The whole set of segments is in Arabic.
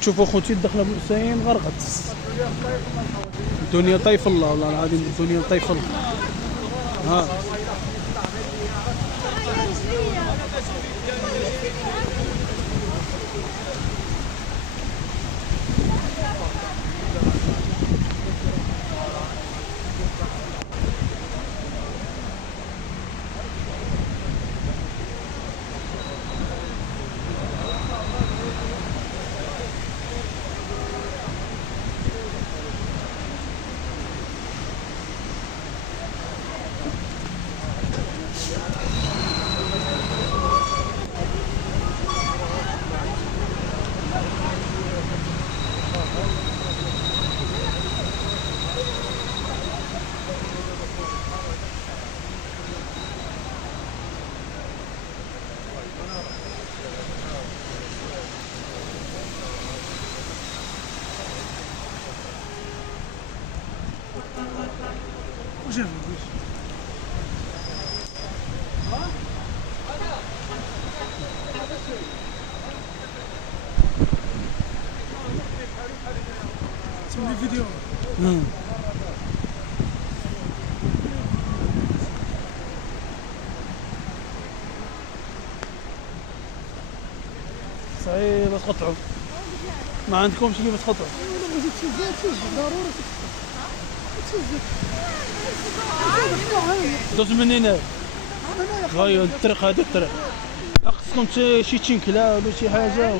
تشوفوا خوتي الدخله بلوسين غرقت. الدنيا طايف الله والله العظيم، الدنيا طايف الله. ها سوي فيديو. صعيب تقطعوا، ما عندكمش كيف تقطعوا. ضروري دوز من هنا غاية الطريق، هذا الطريق خصكم شي تشنكله ولا شي حاجه.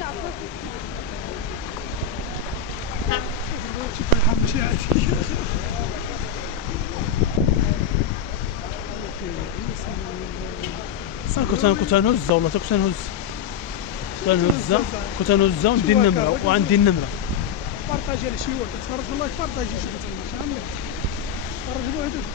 كنت نهزها والله، كنت نهزها وندير النمره، وعندي النمره. بارطاجي على شي واحد تفرج والله، بارطاجي شي حاجه تفرج بوحدك.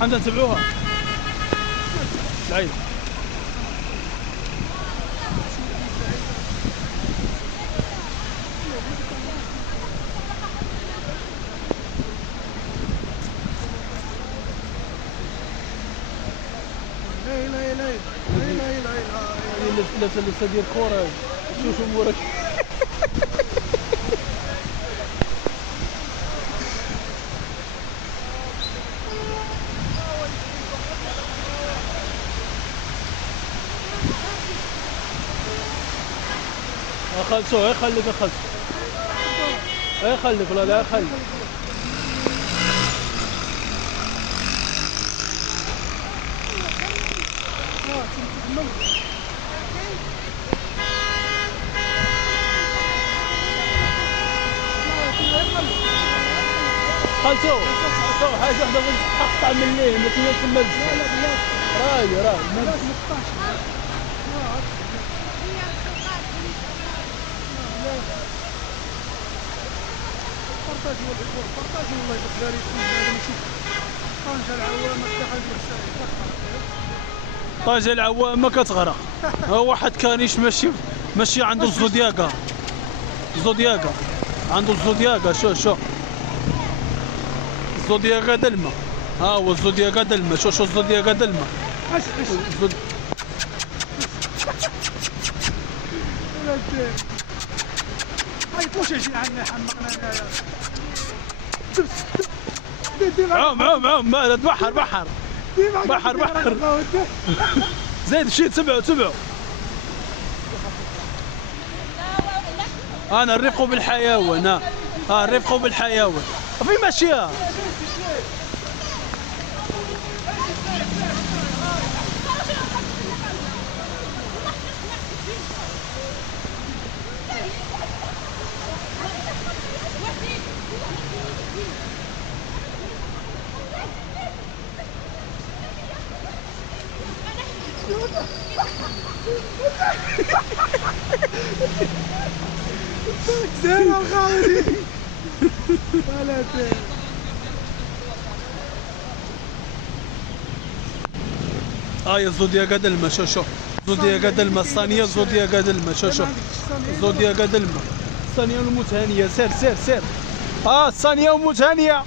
حمزه نتبعوها سعيد. لابسه ديال الكره، شوفوا مورك. خلصوه يخليك يخليك ولا لا يخليك. خلصوه حاجه واحده بس تقطع من ليه، ما كاينش المد. راي المد. بارطاجي والله بالداري هذا نشوف طنجة العوامة دخل طنجة العوامة كتغرق. واحد كانيش ماشي عنده الزودياكا عنده الزودياكا. شو الزودياكا د الماء، ها هو الزودياكا د الماء. شو الزودياكا د الماء. واش شي عندنا حمقنا عوم مالت بحر زيد شي تبعوا. انا نرفقوا بالحيوان. نرفقوا بالحيوان في ماشيه. زين الغاوي ولا زين. يا زوديا قد الماء شو زوديا قد الماء الصينية زوديا قد الماء شو زوديا قد الماء الصينية المتهانية سير سير سير الصينية المتهانية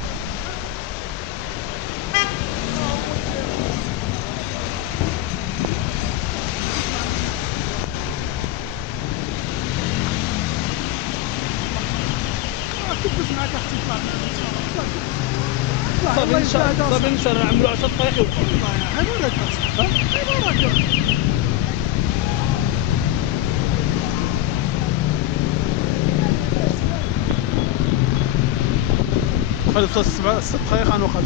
كبس معك اختي صافي ان شاء الله نعملوا 10 دقائق يوقف. خلص 6 دقائق غنوقف.